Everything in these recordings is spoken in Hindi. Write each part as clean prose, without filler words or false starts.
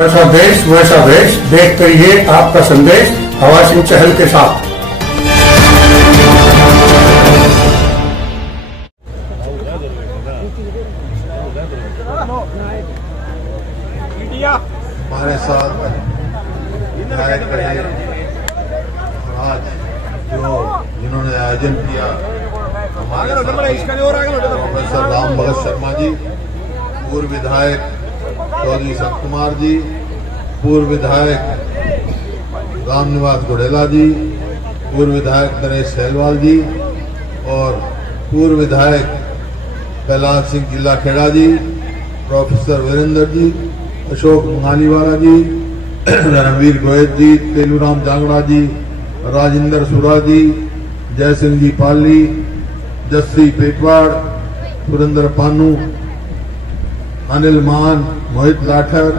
जैसा देश वैसा वेश, देखते रहिए आपका संदेश हवा सिंह चहल के साथ। हमारे साथ विधायक रहे आज जो जिन्होंने आयोजन किया हमारे प्रोफेसर राम भगत शर्मा जी, पूर्व विधायक चौधरी सत कुमार जी, पूर्व विधायक रामनिवास गुड़ेला जी, पूर्व विधायक नरेश सहलवाल जी और पूर्व विधायक प्रहलाद सिंह जिला खेड़ा जी, प्रोफेसर वीरेंद्र जी, अशोक मंगालीवाला जी, रणवीर गोयल जी, तेलूराम जांगड़ा जी, राजेंद्र सुरा जी, जय सिंह जी पाली, जस्सी पेटवाड़, सुरेंद्र पानू, अनिल मान, मोहित लाठर,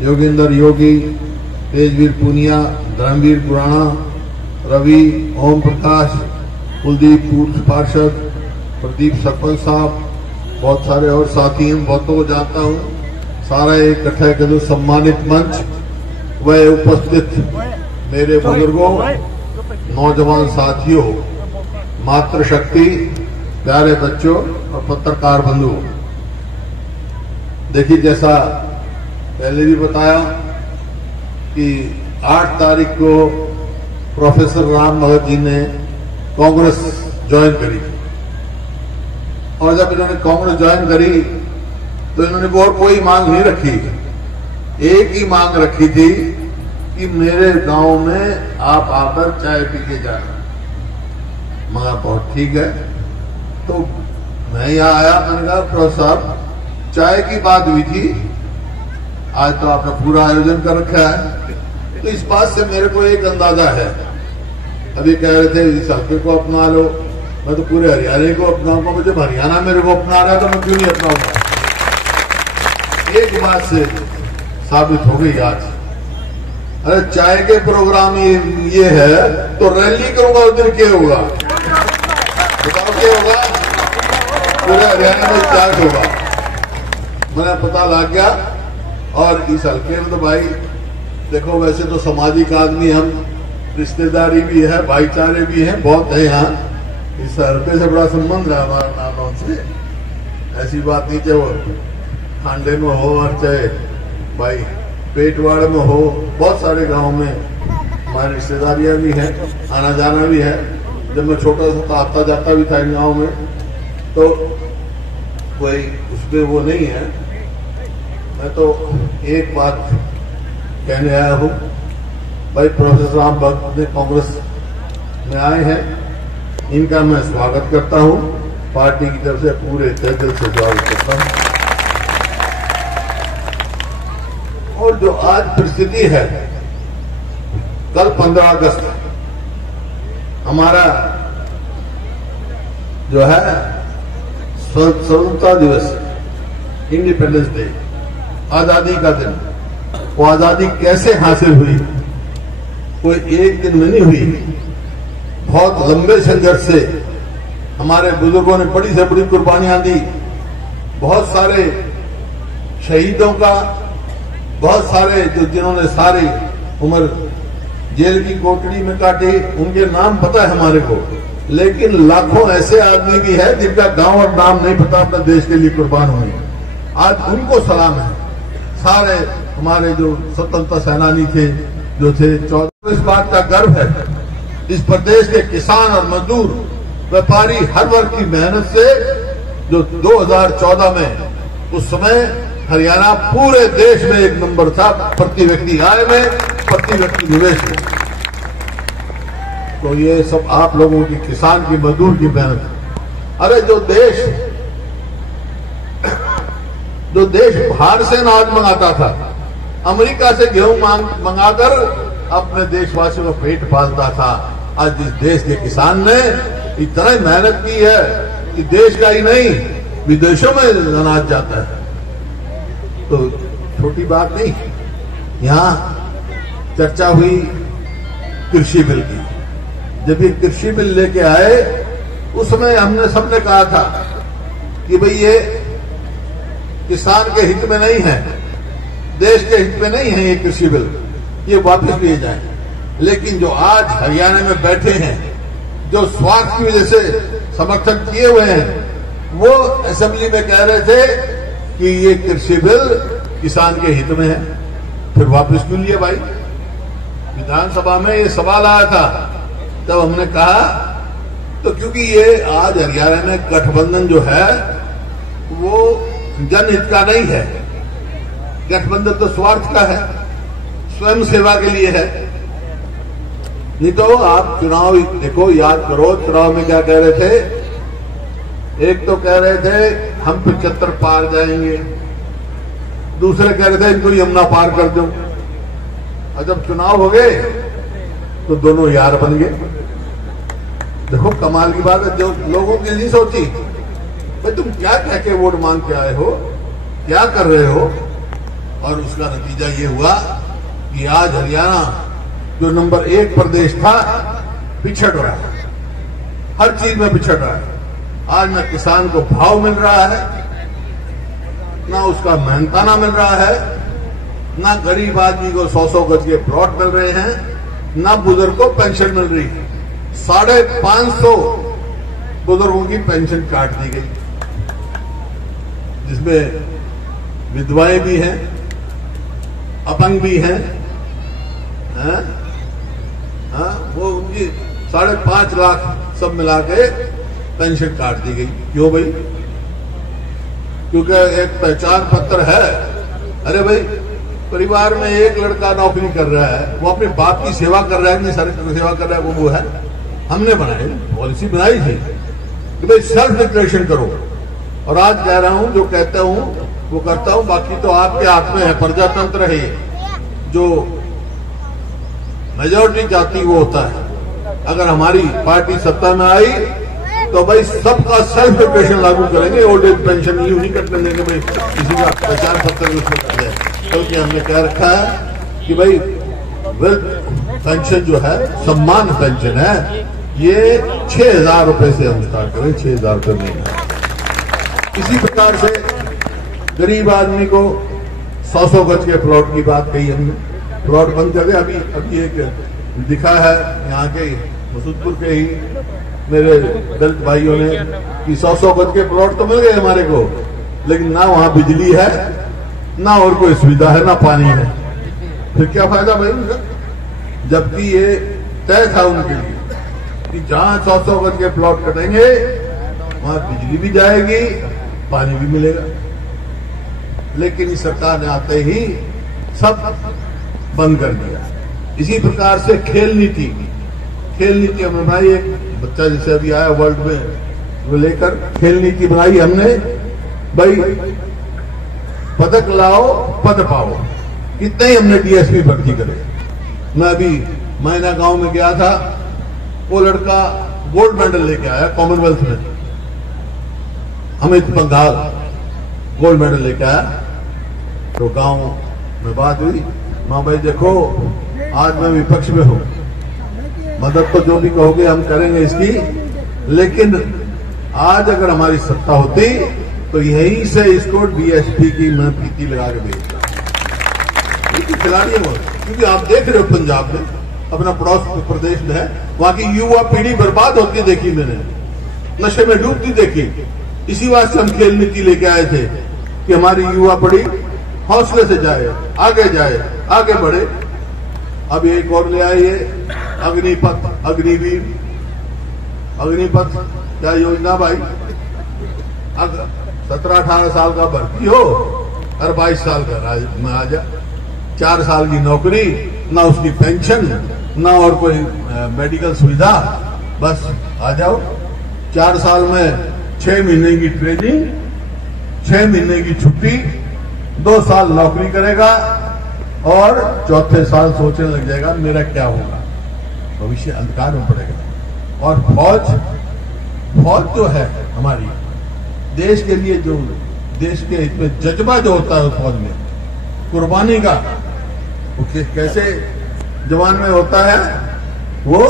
योगेंद्र योगी, तेजवीर पुनिया, धर्मवीर पुराणा, रवि, ओम प्रकाश, कुलदीप पूर्व पार्षद, प्रदीप सरपंच साहब, बहुत सारे और साथी हैं, बहुतों को जानता हूं। सारा इकट्ठा कर दो सम्मानित मंच व उपस्थित मेरे बुजुर्गों, नौजवान साथियों, मातृशक्ति, प्यारे बच्चों और पत्रकार बंधुओं। देखिए, जैसा पहले भी बताया कि 8 तारीख को प्रोफेसर राम भगत जी ने कांग्रेस ज्वाइन करी और जब इन्होंने कांग्रेस ज्वाइन करी तो इन्होंने और कोई मांग नहीं रखी, एक ही मांग रखी थी कि मेरे गांव में आप आकर चाय पी के जाना। मगर बहुत ठीक है, तो मैं यहाँ आया, मैंने कहा प्रोफेसर साहब चाय की बात हुई थी, आज तो आपने पूरा आयोजन कर रखा है। तो इस बात से मेरे को एक अंदाजा है, अभी कह रहे थे इस हल्के को अपना लो, मैं तो पूरे हरियाणा को अपनाऊंगा, जब हरियाणा मेरे को अपना रहा तो मैं क्यों नहीं अपनाऊंगा। एक बात से साबित हो गई आज। अरे चाय के प्रोग्राम ये है तो रैली करूंगा उस दिन क्या होगा, बताओ क्या होगा, पूरे हरियाणा में स्टार्ट होगा। मैंने पता लग गया। और इस हल्के में तो भाई देखो, वैसे तो सामाजिक आदमी हम, रिश्तेदारी भी है, भाईचारे भी है, बहुत है यहाँ। इस हल्के से बड़ा संबंध है हमारा नानों से, ऐसी बात नहीं, चाहे वो हांडे में हो और चाहे भाई पेटवाड़ में हो, बहुत सारे गांव में हमारी रिश्तेदारियां भी हैं, आना जाना भी है। जब मैं छोटा सा तो आता जाता भी था इन गाँव में, तो कोई उसमें वो नहीं है। मैं तो एक बात कहने आया हूं, भाई प्रोफेसर राम भगत ने कांग्रेस में आए हैं, इनका मैं स्वागत करता हूं, पार्टी की तरफ से पूरे तहे दिल से स्वागत करता हूं। और जो आज परिस्थिति है, कल 15 अगस्त हमारा जो है स्वतंत्रता दिवस, इंडिपेंडेंस डे, आजादी का दिन। वो आजादी कैसे हासिल हुई, कोई एक दिन में नहीं हुई, बहुत लंबे संघर्ष से हमारे बुजुर्गों ने बड़ी से बड़ी कुर्बानियां दी। बहुत सारे शहीदों का, बहुत सारे जो जिन्होंने सारी उम्र जेल की कोठरी में काटी, उनके नाम पता है हमारे को, लेकिन लाखों ऐसे आदमी भी है जिनका गांव और नाम नहीं पता, अपने देश के लिए कुर्बान हुए। आज उनको सलाम है। सारे हमारे जो स्वतंत्रता सेनानी थे, जो थे, 14 इस बात का गर्व है, इस प्रदेश के किसान और मजदूर, व्यापारी, हर वर्ग की मेहनत से जो 2014 में, उस समय हरियाणा पूरे देश में 1 नंबर था, प्रति व्यक्ति आय में, प्रति व्यक्ति निवेश में। तो ये सब आप लोगों की, किसान की, मजदूर की मेहनत है। अरे जो देश बाहर से अनाज मंगाता था, अमेरिका से गेहूं मंगाकर अपने देशवासियों का पेट पालता था, आज इस देश के किसान ने इतना ही मेहनत की है कि देश का ही नहीं, विदेशों में अनाज जाता है। तो छोटी बात नहीं। यहां चर्चा हुई कृषि बिल की। जब ये कृषि बिल लेके आए, उस समय हमने सबने कहा था कि भाई ये किसान के हित में नहीं है, देश के हित में नहीं है ये कृषि बिल, ये वापस लिए जाए। लेकिन जो आज हरियाणा में बैठे हैं, जो स्वार्थ की वजह से समर्थन किए हुए हैं, वो असेंबली में कह रहे थे कि ये कृषि बिल किसान के हित में है, फिर वापस क्यों लिए भाई? विधानसभा में ये सवाल आया था, तब हमने कहा तो क्योंकि ये आज हरियाणा में गठबंधन जो है वो जनहित का नहीं है, गठबंधन तो स्वार्थ का है, स्वयं सेवा के लिए है। नहीं तो आप चुनाव देखो, याद करो चुनाव में क्या कह रहे थे। एक तो कह रहे थे हम 75 पार जाएंगे, दूसरे कह रहे थे इनको यमुना पार कर दो। और जब चुनाव हो गए तो दोनों यार बन गए। देखो कमाल की बात है, जो लोगों की नहीं सोची भाई तुम क्या कह के वोट मांग के आए हो, क्या कर रहे हो। और उसका नतीजा ये हुआ कि आज हरियाणा जो नंबर 1 प्रदेश था पिछड़ रहा है, हर चीज में पिछड़ रहा है। आज ना किसान को भाव मिल रहा है, ना उसका मेहनताना मिल रहा है, ना गरीब आदमी को 100-100 गज के प्लॉट मिल रहे हैं, ना बुजुर्ग को पेंशन मिल रही है। 550 बुजुर्गों की पेंशन काट दी गई, जिसमें विधवाएं भी हैं, अपंग भी हैं, वो उनकी 5.5 लाख सब मिला के पेंशन काट दी गई। क्यों भाई? क्योंकि एक पहचान पत्र है। अरे भाई परिवार में एक लड़का नौकरी कर रहा है, वो अपने बाप की सेवा कर रहा है, नहीं सर की सेवा कर रहा है, वो है। हमने बनाई पॉलिसी बनाई थी कि भाई सेल्फ डिक्लेरेशन करो, और आज कह रहा हूं जो कहता हूं वो करता हूं, बाकी तो आपके हाथ में है। प्रजातंत्र है, जो मेजॉरिटी चाहती वो होता है। अगर हमारी पार्टी सत्ता में आई तो भाई सबका सेल्फ डिक्लेरेशन लागू करेंगे। ओल्ड एज पेंशन यूं नहीं कटने देंगे भाई किसी का पहचान पत्र उसमें कर जाए। बल्कि हमने कह रखा है कि भाई वेल्थ पेंशन जो है सम्मान पेंशन है, ये 6,000 रुपए से हम स्टार्ट करें, 6,000 रुपए महीना। इसी प्रकार से गरीब आदमी को 100-100 गज के प्लॉट की बात कही हमने, प्लॉट बंद कर दिया। अभी एक दिखा है यहाँ के मसूदपुर के ही मेरे दलित भाइयों ने कि 100-100 गज के प्लॉट तो मिल गए हमारे को, लेकिन ना वहां बिजली है, ना और कोई सुविधा है, ना पानी है। फिर क्या फायदा भाई उनका? जबकि ये तय था उनके लिए कि जहां 100-100 गज के प्लॉट कटेंगे वहां बिजली भी जाएगी, पानी भी मिलेगा। लेकिन इस सरकार ने आते ही सब बंद कर दिया। इसी प्रकार से खेल नीति हमने बनाई। एक बच्चा जैसे अभी आया वर्ल्ड में, वो लेकर खेल नीति बनाई हमने। भाई पदक लाओ पद पाओ, कितने ही हमने डीएसपी भर्ती करे। मैं अभी मैना गांव में गया था, वो लड़का गोल्ड मेडल लेके आया कॉमनवेल्थ में, अमित पंघाल गोल्ड मेडल लेके आया। तो गांव में बात हुई, मां भाई देखो आज मैं विपक्ष में हूं, मदद तो जो भी कहोगे हम करेंगे इसकी, लेकिन आज अगर हमारी सत्ता होती तो यहीं से इसको डीएसपी की मैं पीटी लगा के भेजता। खिलाड़ी है वो, क्योंकि आप देख रहे हो पंजाब में, अपना पड़ोस प्रदेश में है, वहां की युवा पीढ़ी बर्बाद होती देखी मैंने, नशे में डूबती देखी। इसी वास्ते हम खेल नीति लेके आए थे कि हमारी युवा पीढ़ी हौसले से जाए, आगे बढ़े। अब एक और ले आए ये अग्निपथ, अग्निवीर, अग्निपथ क्या योजना भाई? 17-18 साल का भर्ती हो और 22 साल का में आ जा, 4 साल की नौकरी, ना उसकी पेंशन, ना और कोई मेडिकल सुविधा, बस आ जाओ। 4 साल में 6 महीने की ट्रेनिंग, 6 महीने की छुट्टी, 2 साल नौकरी करेगा और चौथे साल सोचने लग जाएगा मेरा क्या होगा, भविष्य अंधकार में पड़ेगा। और फौज जो है हमारी देश के लिए, जो देश के इसमें जज्बा जो होता है फौज में कुर्बानी का, वो कैसे जवान में होता है, वो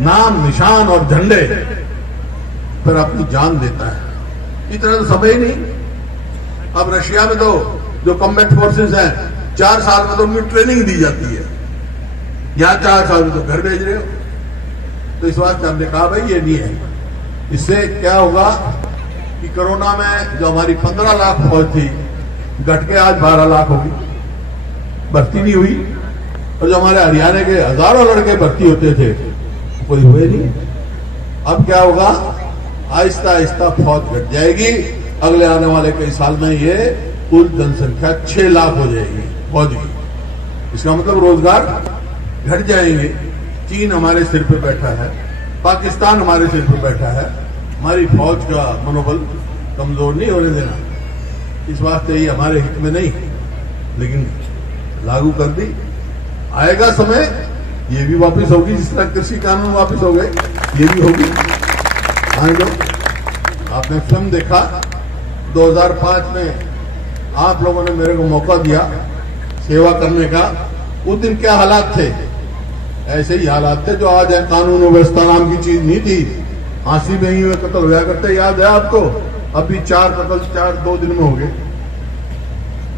नाम निशान और झंडे पर अपनी जान देता है। इतना तो समय ही नहीं। अब रशिया में तो जो कॉम्बैट फोर्सेस हैं 4 साल में तो उनकी ट्रेनिंग दी जाती है, यहाँ 4 साल में तो घर भेज रहे हो। तो इस बात से हमने कहा भाई ये नहीं है। इससे क्या होगा कि कोरोना में जो हमारी 15 लाख फौज थी घट के आज 12 लाख होगी, भर्ती नहीं हुई। और जो हमारे हरियाणा के हजारों लड़के भर्ती होते थे कोई हुए नहीं। अब क्या होगा, आहिस्ता आहिस्ता फौज घट जाएगी। अगले आने वाले कई साल में ये कुल जनसंख्या 6 लाख हो जाएगी फौज की। इसका मतलब रोजगार घट जाएंगे। चीन हमारे सिर पे बैठा है, पाकिस्तान हमारे सिर पे बैठा है, हमारी फौज का मनोबल कमजोर नहीं होने देना। इस वास्ते ये हमारे हित में नहीं, लेकिन लागू कर दी। आएगा समय ये भी वापस होगी, जिस तरह कृषि कानून वापस हो गए ये भी होगी। आएगा। आपने फिल्म देखा 2005 में, आप लोगों ने मेरे को मौका दिया सेवा करने का। उस दिन क्या हालात थे, ऐसे ही हालात थे जो आज है। कानून व्यवस्था नाम की चीज नहीं थी, फांसी में ही हुए कत्ल हुआ करते, याद है आपको? अभी 4 कत्ल 2 दिन में हो गए।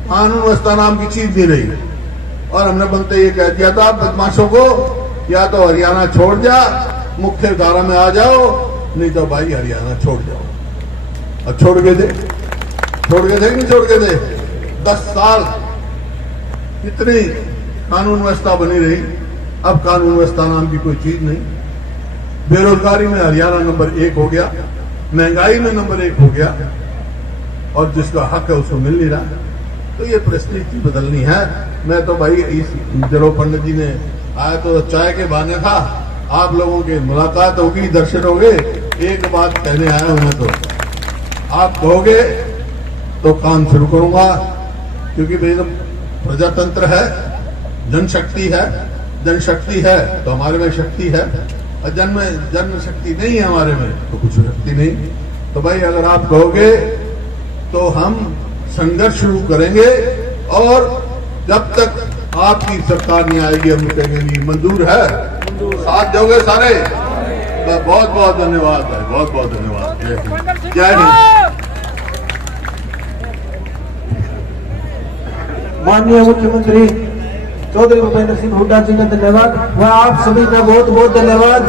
कानून व्यवस्था नाम की चीज नहीं रही। और हमने बनते ये कह दिया था बदमाशों को, या तो हरियाणा छोड़ जा, मुख्य धारा में आ जाओ, नहीं तो भाई हरियाणा छोड़ जाओ। और छोड़ गए थे कि नहीं छोड़ गए थे? 10 साल इतनी कानून व्यवस्था बनी रही। अब कानून व्यवस्था नाम की कोई चीज नहीं। बेरोजगारी में हरियाणा नंबर 1 हो गया, महंगाई में नंबर 1 हो गया, और जिसका हक है उसको मिल नहीं रहा। तो ये परिस्थिति बदलनी है। मैं तो भाई इस जरो पंडित जी ने आया तो चाय के बहाने था, आप लोगों की मुलाकात होगी, दर्शन होंगे। एक बात कहने आया हूं मैं, तो आप कहोगे तो काम शुरू करूंगा, क्योंकि भाई तो प्रजातंत्र है, जनशक्ति है तो हमारे में शक्ति है। और जन शक्ति नहीं है हमारे में तो कुछ शक्ति नहीं। तो भाई अगर आप कहोगे तो हम संघर्ष शुरू करेंगे, और जब तक आपकी सरकार नहीं आएगी हम कहेंगे नहीं, मंजूर है, साथ दोगे सारे। बहुत बहुत धन्यवाद है, बहुत बहुत धन्यवाद। जय हिंद। माननीय मुख्यमंत्री चौधरी भूपेंद्र सिंह हुड्डा जी का धन्यवाद, व आप सभी का बहुत बहुत धन्यवाद।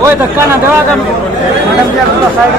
कोई धक्का ना देवा कर मैडम जी, थोड़ा साइड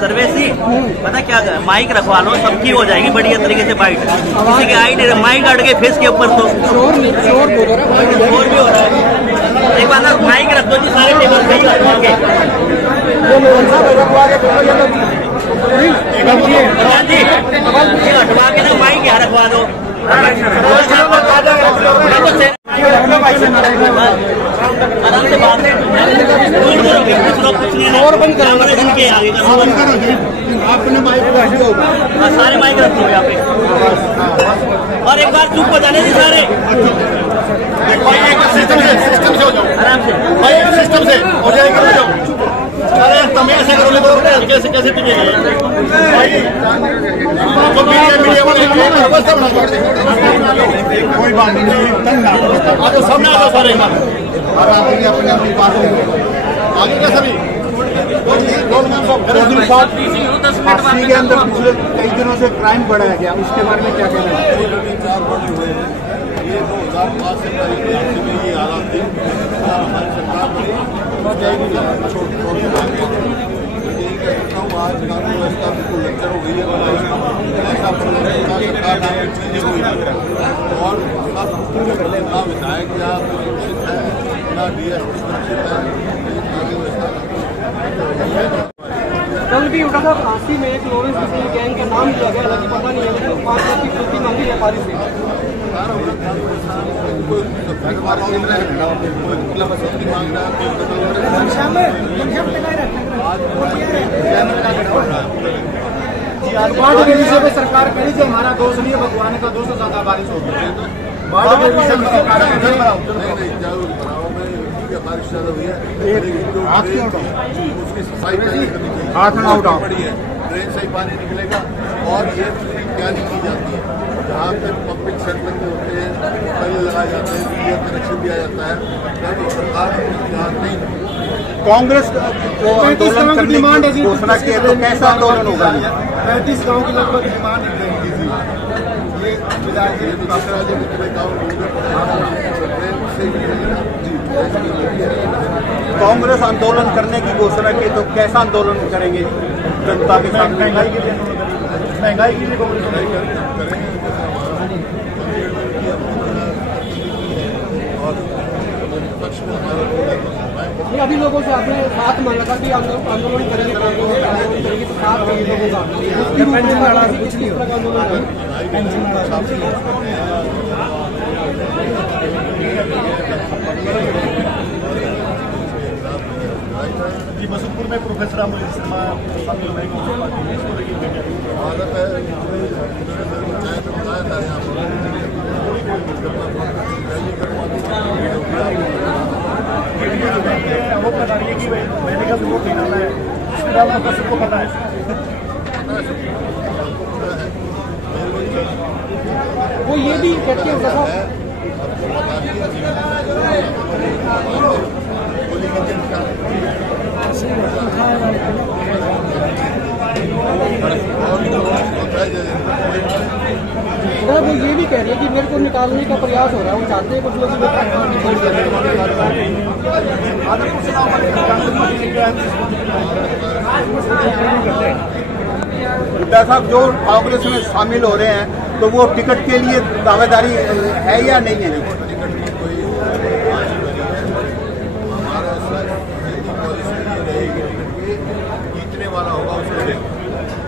सर्वेसी पता क्या, माइक रखवा लो, सबकी हो जाएगी बढ़िया तरीके से बाइट। किसी के आई माइक अड़ के फेस के ऊपर तो शोर भी हो रहा है। एक बार ना माइक रख दो जी, सारे टेबल सही रखवा के। प्रधान जी हटवा के ना माइक यहाँ रखवा दो। आराम से बात और बंद करो इनके आगे आपने माइक सारे माइक रखो यहाँ पे। और एक बार चुप हो जाने दी सारे सिस्टम से हो जाओ आराम से सिस्टम से हो जाएगा। अरे तुम ऐसा करोगे तो कैसे कैसे पिटेंगे कोई बात नहीं सामने आ जाओ सारे अपनी अपनी बात आगे क्या सभी फांसी के अंदर पिछले कई दिनों से क्राइम बढ़ाया गया, उसके बारे में क्या कहना है? ये 2005 से ये हालात थे, हमारी सरकार आज कानून व्यवस्था बिल्कुल लचर हो गई है। ऐसा सरकार चीजें हुई और ना विधायक या सुरक्षित है ना डीएसपी सुरक्षित है। कल भी उठा था फांसी में एक लॉरेंस किसी गैंग का नाम लिया गया, हालांकि पता नहीं है 5 लाख की फिरौती मांगी व्यापारी से। बाढ़ के विषय में सरकार कही जो हमारा दोष नहीं है, भगवान का दोष ज्यादा बारिश होगी। बाढ़ के विषय में सरकार बारिश ज्यादा हुई है, उसकी सफाई पड़ी है, ड्रेन से ही पानी निकलेगा। और ये क्या नहीं की जाती है, जहाँ पे पब्लिक सेटल होते हैं पहले लगाए जाते हैं, बिजली कनेक्शन दिया जाता है, सरकार ध्यान नहीं। कांग्रेस को आंदोलन करने की घोषणा की तो कैसा आंदोलन होगा? 35 गाँव की लगभग डिमांड ये कांग्रेस आंदोलन करने की घोषणा की तो कैसा आंदोलन करेंगे जनता के साथ? महंगाई के लिए ये अभी लोगों से आपने साथ मांगा था कि आंदोलन करेंगे तो साथ कुछ नहीं जी। मसूदपुर में प्रोफेसर अमोल शर्मा शामिल हुए, आदत है बताया था यहाँ वो बता रही है कि मेडिकल रिपोर्ट नहीं डालना है, इसके डालना का सबको पता है। वो ये भी कहते हैं वो ये भी कह रहे हैं कि मेरे को निकालने का प्रयास हो रहा है, वो चाहते हैं कुछ लोग गुड्डा साहब जो कांग्रेस में शामिल हो रहे हैं तो वो टिकट के लिए दावेदारी है या नहीं है?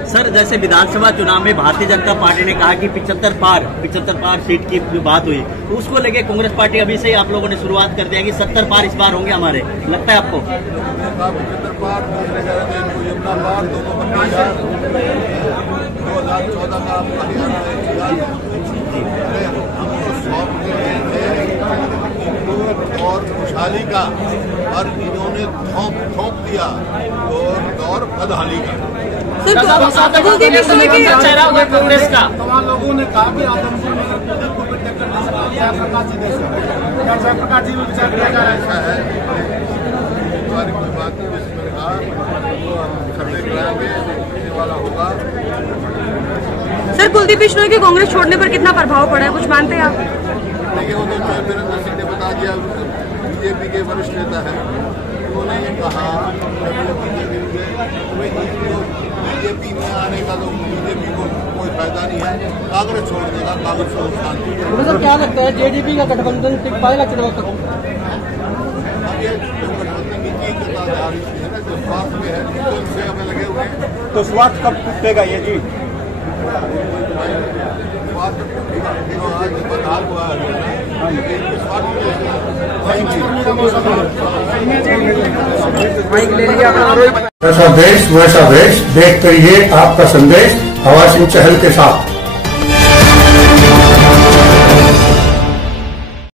सर जैसे विधानसभा चुनाव में भारतीय जनता पार्टी ने कहा कि 75 पार सीट की जो बात हुई तो उसको लेके कांग्रेस पार्टी अभी से ही आप लोगों ने शुरुआत कर दिया कि 70 पार इस बार होंगे हमारे, लगता है आपको? 75 पार 2014 का और खुशहाली का और इन्होंने थोप दिया और बदहाली का। चेहरा होगा कांग्रेस का। तमाम लोगों ने कहा कि आदमपुर में जयप्रकाश जी में विचार किया जा रहा है। कोई बात नहीं, जिसमें कहा सर्वे कराएंगे वाला होगा। सर कुलदीप बिश्नोई के कांग्रेस छोड़ने पर कितना प्रभाव पड़ा है, कुछ मानते हैं आप? देखिए वो तो वीरेंद्र सिंह ने बता दिया, बीजेपी के वरिष्ठ नेता है, उन्होंने ये कहा बीजेपी में आने का तो बीजेपी को कोई फायदा नहीं है, कांग्रेस छोड़ देगा, कांग्रेस को नुकसान। क्या लगता है जेडीपी का गठबंधन टिक पाएगा चुनाव तक? है ना, जो स्वास्थ्य में है, टीचर से हमें लगे हुए हैं। तो स्वास्थ्य कब टूटेगा ये जी? स्वास्थ्य जो आज बदहाल हुआ है, जैसा देश वैसा भेष, देखते रहिए आपका संदेश हवा सिंह चहल के साथ।